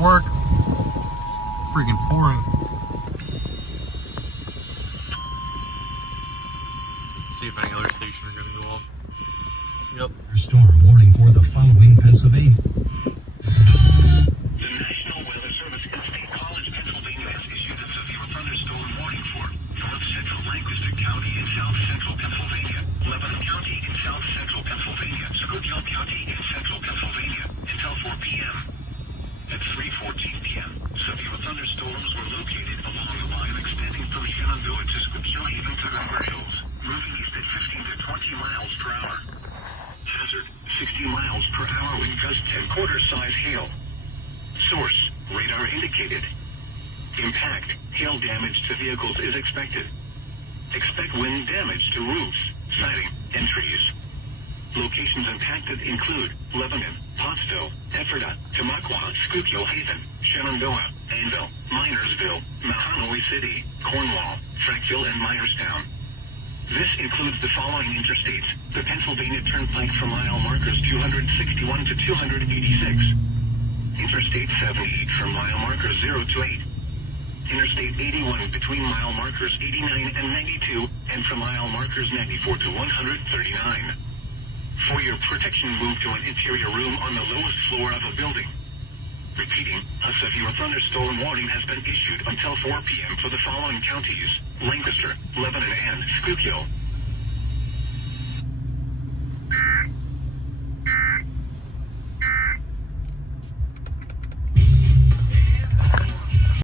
work. Freaking pouring. See if any other station are gonna go off. Yep. Storm warning for the following Pennsylvania. The National Weather Service in State College, Pennsylvania has issued a severe thunderstorm warning for North Central Lancaster County in South Central Pennsylvania, Lebanon County in South Central Pennsylvania, Schuylkill County in Central Pennsylvania until 4 p.m. At 3:14 p.m., severe thunderstorms were located along the line extending from Shenandoah to Squipshaven to Denver Hills, moving east at 15 to 20 miles per hour. Hazard, 60 miles per hour wind gusts and quarter-size hail. Source, radar indicated. Impact, hail damage to vehicles is expected. Expect wind damage to roofs, siding, and trees. Locations impacted include Lebanon, Pottsville, Ephrata, Tamaqua, Schuylkill Haven, Shenandoah, Anvil, Minersville, Mahanoy City, Cornwall, Frankville, and Myerstown. This includes the following interstates: the Pennsylvania Turnpike from mile markers 261 to 286, Interstate 78 from mile markers 0 to 8, Interstate 81 between mile markers 89 and 92, and from mile markers 94 to 139. For your protection, move to an interior room on the lowest floor of a building. Repeating, a severe thunderstorm warning has been issued until 4 p.m. for the following counties: Lancaster, Lebanon, and Schuylkill.